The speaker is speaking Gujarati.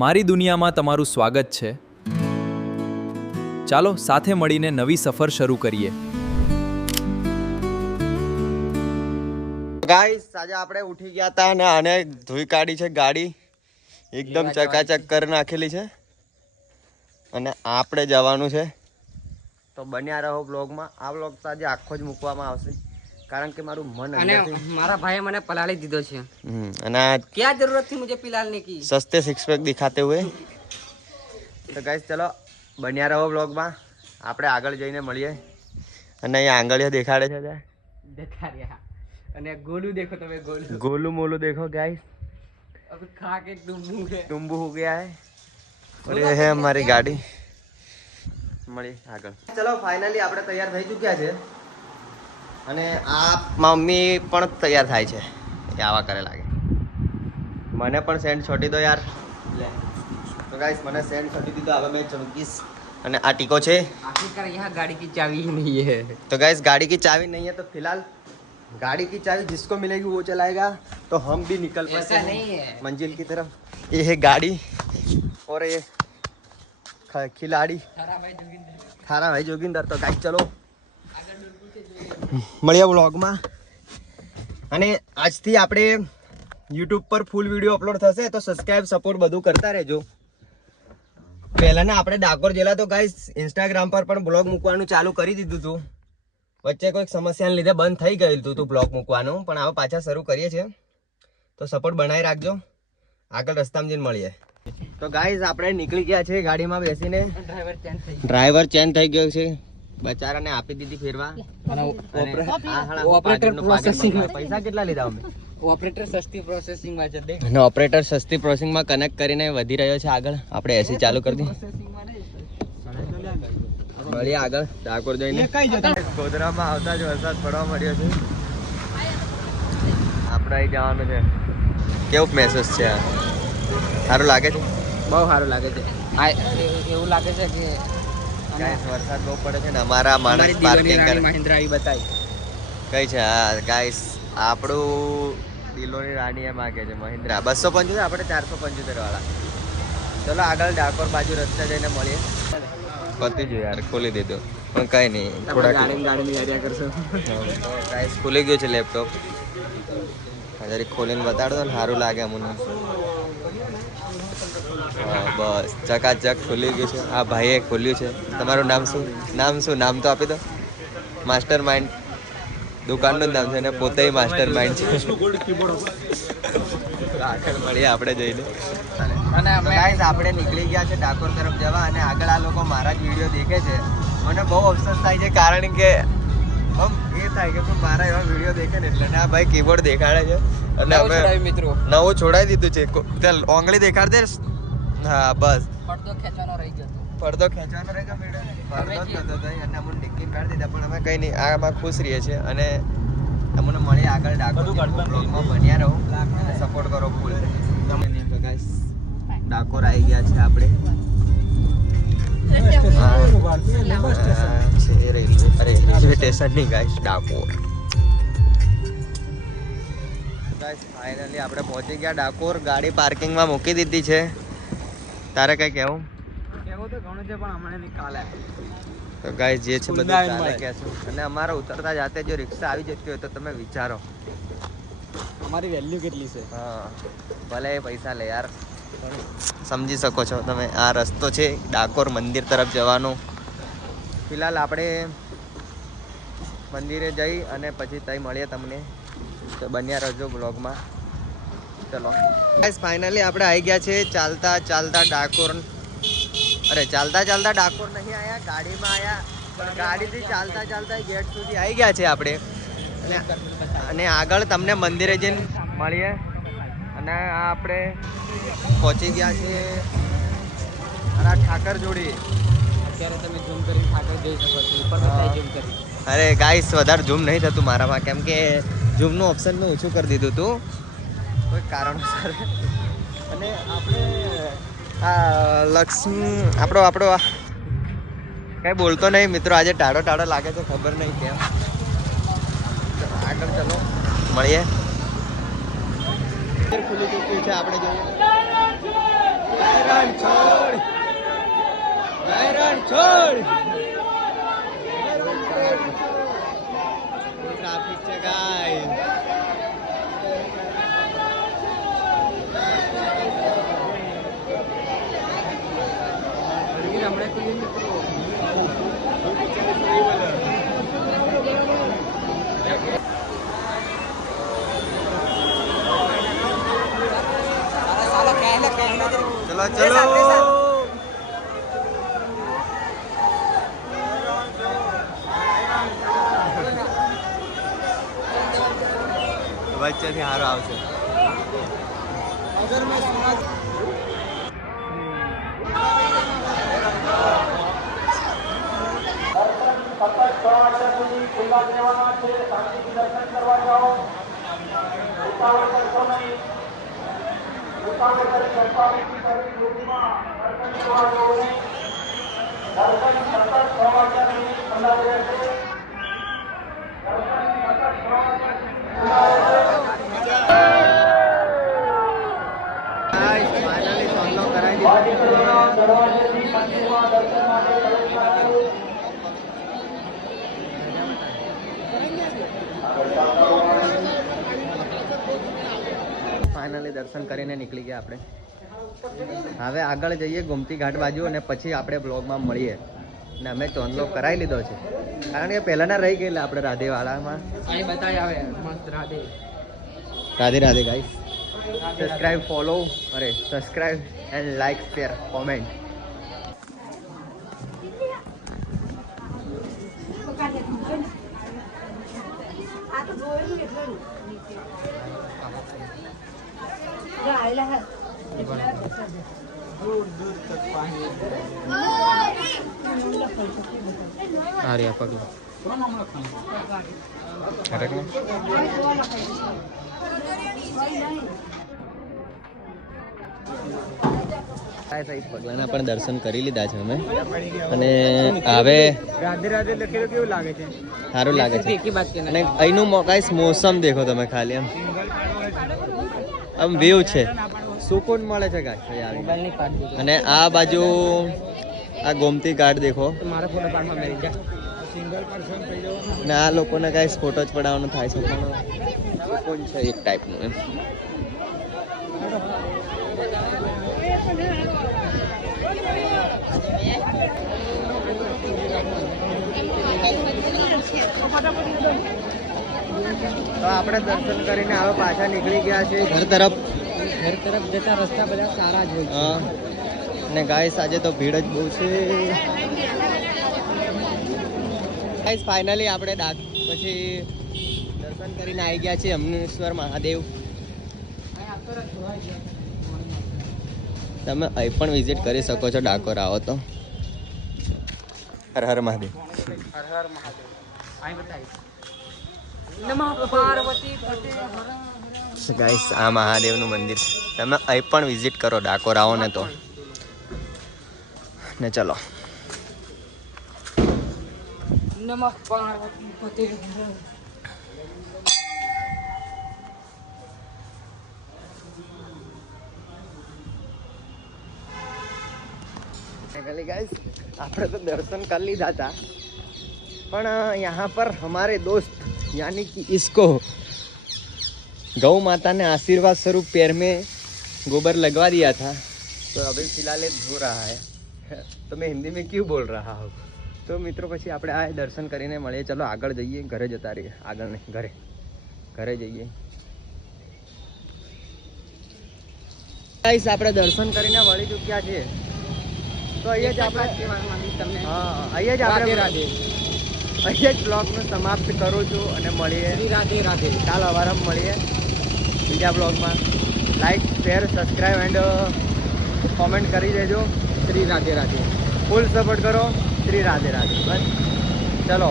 મારી દુનિયામાં તમારું સ્વાગત છે. ચાલો સાથે મળીને નવી સફર શરૂ કરીએ. ગાઈસ આજે આપણે ઉઠી ગયા હતા અને આને ધોઈ કાઢી છે ગાડી એકદમ ચકાચક કરી નાખેલી છે અને આપણે જવાનું છે તો બન્યા રહો બ્લોગમાં. આ બ્લોગ તો આજે આખો જ મૂકવામાં આવશે કારણ કે મારું મન અને મારા ભાઈએ મને પલાળી દીધો છે અને क्या जरूरत थी मुझे पिलाने की સસ્તે સિક્સ પેક દિખાતે હુએ. તો ગાઈસ ચલો બન્યા રહો બ્લોગમાં. આપણે આગળ જઈને મળીએ. અને અહીંયા આંગળીઓ દેખાડે છે देखा रहा અને ગોલું દેખો તમે ગોલું ગોલું મોલું દેખો ગાइस अब खा के डुम्बू है टुम्बू हो गया है और ये है हमारी गाड़ी. મળી આગળ. ચલો ફાઇનલી આપણે તૈયાર થઈ ચૂક્યા છે અને આ મમ્મી પણ તૈયાર થાય છે. એ આવા કરે લાગે. મને પણ સેન્ટ છોટી દો યાર. તો ગાઈસ મને સેન્ટ છોટી દીધો. હવે મેં ચમકીશ. અને આ ટીકો છે. आखिरकार यहाँ गाड़ी की चाबी ही नहीं है तो गाइस गाड़ी की चाबी नहीं है तो फिलहाल गाड़ी की चाबी जिसको मिलेगी वो चलाएगा. तो हम भी निकल पड़ते ऐसा हैं नहीं है मंजिल की तरफ. ये है गाड़ी और ये खिलाड़ी थारा भाई जोगिंदर. तो गाइस चलो મળીએ વ્લોગમાં. અને આજથી આપણે યુટ્યુબ પર ફૂલ વિડીયો અપલોડ થશે તો સબસ્ક્રાઇબ સપોર્ટ બધું કરતા રહેજો. પહેલા ને આપણે ડાકોર જેલા તો ગાઈસ ઇન્સ્ટાગ્રામ પર પણ બ્લોગ મૂકવાનું ચાલુ કરી દીધું હતું. વચ્ચે કોઈક સમસ્યાને લીધે બંધ થઈ ગયું હતું બ્લોગ મૂકવાનું, પણ હવે પાછા શરૂ કરીએ છીએ. તો સપોર્ટ બનાવી રાખજો. આગળ રસ્તામાં જઈને મળીએ. તો ગાઈસ આપણે નીકળી ગયા છે ગાડીમાં બેસીને. ડ્રાઈવર ચેન્જ થઈ ગયો છે. બચારાને આપી દીધી ફેરવા. ઓપરેટર પ્રોસેસિંગ પૈસા કેટલા લીધા અમે? ઓપરેટર સસ્તી પ્રોસેસિંગ માં છે દેખ. અને ઓપરેટર સસ્તી પ્રોસેસિંગમાં કનેક્ટ કરીને વધી રહ્યો છે આગળ. આપણે એસી ચાલુ કરી દી. મળીએ આગળ ડાકોર જઈને. ગોધરામાં આવતા જ વરસાદ પડવા મળ્યો છે. આપણે અહીં જવાનું છે. કેવું મેસેજ છે આ? સારું લાગે છે? બહુ સારું લાગે છે. એવું લાગે છે કે ગાઈસ વરસાદ બહુ પડે છે ને અમારા માણસ પાર્કિંગ કરે. મહિન્દ્રા આવી બતાવી કઈ છે હા ગાઈસ આપણું દિલોની રાણી એ માગે છે મહિન્દ્રા 275. આપણે 475 વાળા. ચલો આગળ ડાકોર બાજુ રસ્તે જઈને મળીએ. પતી જો યાર ખોલી દીધો પણ કઈ નહીં. થોડા ગાડીની એરિયા કરશો. ગાઈસ ખુલી ગયું છે લેપટોપ. જરી ખોલીને બતાડો ને સારું લાગે અમને. હા બસ ચકાચક ખુલી ગયું છે. આ ભાઈએ ખોલ્યું છે. તમારું નામ શું? નામ તો આપી દો. માસ્ટર માઇન્ડ દુકાનનું જ નામ છે અને પોતે માસ્ટર માઇન્ડ છે. આગળ મળીએ આપણે જઈને. અને ગાઈસ આપણે નીકળી ગયા છે ડાકોર તરફ જવા. અને આગળ આ લોકો મારા જ વિડીયો દેખે છે. મને બહુ અફસોસ થાય છે કારણ કે આમ એ થાય કે મારા એવા વિડીયો દેખે ને એટલે. આ ભાઈ કીબોર્ડ દેખાડે છે અને અમે મિત્રો નવું છોડાવી દીધું છે. ચાલ ઓંગળી દેખાડ દે. હા બસ પડદો ખેંચવાનો રહી જતો. પડદો ખેંચવાનો રહી ગયો મેડમ. પડદો જ નતો થઈ અને અમને ડિક્કી કાઢી દીધા. પણ અમે કંઈ નહીં આમાં ખુશ રહીએ છીએ. અને તમને મળીએ આગળ ડાકોર બ્લોગમાં. બન્યા રહો અને સપોર્ટ કરો ફૂલ. તમે તો ગાઈસ ડાકોર આવી ગયા છે આપણે. રેલવે સ્ટેશન નહીં ગાઈસ ડાકોર. ગાઈસ ફાઇનલી આપણે પહોંચી ગયા ડાકોર. ગાડી પાર્કિંગમાં મૂકી દીધી છે. તારે કઈ કહેવું? એવું તો ઘણું છે પણ હમણાં કાલે તો ગાઈસ જે છે બધું કાલે કહેશું. અને અમારા ઉતરતા જાતે જો રિક્ષા આવી જતી હોય તો તમે વિચારો અમારી વેલ્યુ કેટલી છે. હા ભલે એ પૈસા લે યાર પણ સમજી શકો છો તમે. આ રસ્તો છે ડાકોર મંદિર તરફ જવાનો. ફિલહાલ આપણે મંદિરે જઈ અને પછી ત્યાં મળીએ તમને. તો બન્યા રહેજો બ્લોગમાં. ચલો ગાઈસ ફાઇનલી આપણે આવી ગયા છે ચાલતા ડાકોર. અરે ચાલતા ડાકોર નહીં આવ્યા, ગાડીમાં આવ્યા. પણ ગાડીથી ચાલતા ગેટ સુધી આવી ગયા છે આપણે. અને આગળ તમને મંદિરે જઈને મળીએ. અને આ આપણે પહોંચી ગયા છે ઠાકર જોડી. અત્યારે તમે ઝૂમ કરીને ઠાકર જોઈ શકો છો. ઉપર બતાવી ઝૂમ કરી. અરે ગાઈસ વધારે ઝૂમ નહીં થતું મારામાં કેમ કે ઝૂમનું ઓપ્શન મેં ઓછું કરી દીધું હતું કોઈ કારણસર. અને આપણે આ લક્ષ્મી આપણો કઈ બોલતો નહીં મિત્રો. આજે ટાળો લાગે છે ખબર નહીં કેમ. આગળ ચલો મળીએ. ખુલી ચૂક્યું છે આપણે જોઈએ. હમણાં ખુલ્લી મિત્રો ચલો ચલો વચ્ચેથી હારો આવશે. ફાઇનલી સોલ્વ કરાવી ફાઇનલી દર્શન કરીને નીકળી ગયા આપણે. હવે આગળ જઈએ ગોમતી ઘાટ બાજુ અને પછી આપણે બ્લોગમાં મળીએ. ને અમે ચોંદલો કરાવી લીધો છે કારણ કે પહેલાના રહી ગયેલા આપણે રાધેવાળામાં. અહીં બતાવી આવે મસ્ત Radhe Radhe Radhe guys. Subscribe follow અરે subscribe and like share comment. અરે પગલું પગલાના પણ દર્શન કરી લીધા છે અમે અને હવે રાધે રાધે લખેલું કેવું લાગે છે? સારું લાગે છે. એક બાત અને અહીંનું ગાઈસ મોસમ દેખો તમે ખાલી આમ વ્યૂ છે, સુકૂન મળે છે ગાઈસ મોબાઈલની પાટ દેખો. અને આ બાજુ આ ગોમતી ઘાટ દેખો મારા ફોટો પાડમાં મેરી જા. ને આ લોકોને ગાઈસ ફોટો જ પડાવવાનો થાય છે પણ સુકૂન છે એક ટાઈપનું એમ. તો આપણે દર્શન કરીને હવે પાછા નીકળી ગયા છે ઘર તરફ. ઘર તરફ જતા રસ્તા બધા સારા જ હોય છે. હા ને ગાઈસ આજે તો ભીડ જ બહુ છે ગાઈસ. ફાઇનલી આપણે પછી દર્શન કરીને આવી ગયા છીએ હમનેશ્વર મહાદેવ. તમે અહીં પણ વિઝિટ કરી શકો છો ડાકોર આવો તો. હર હર મહાદેવ. હર હર મહાદેવ. અહીં બતાવી નમઃ પાર્વતી પતે હર હર. ગાઈસ આ મહાદેવનું મંદિર છે, તમે અહીં પણ વિઝિટ કરો ડાકોર આવો ને તો. ને ચલો નમઃ પાર્વતી પતે હર. गाइस આપણે તો દર્શન કરી લીધા હતા પણ यहाँ पर हमारे दोस्त यानी कि इसको गौ माता ने आशीर्वाद स्वरूप पैर में गोबर लगवा दिया था तो अभी फिलहाल ये धो रहा है तो मैं हिंदी में क्यों बोल रहा हूँ. तो મિત્રો પછી આપણે આ દર્શન કરીને મળીએ. ચલો આગળ જઈએ, ઘરે જતા રહીએ. આગળ નહીં ઘરે જઈએ. ગાઈસ આપણે દર્શન કરીને વળી ચૂક્યા છે તો અહીંયા જ આપણે તમને હા અહીંયા જ આપણે અહીંયા જ બ્લોગનું સમાપ્ત કરું છું અને મળીએ શ્રી રાધે રાધે. કાલ અવારમ મળીએ બીજા બ્લોગમાં. Like share subscribe and comment કરી દેજો. શ્રી રાધે રાધે. ફૂલ સપોર્ટ કરો. શ્રી રાધે રાધે. બસ ચલો.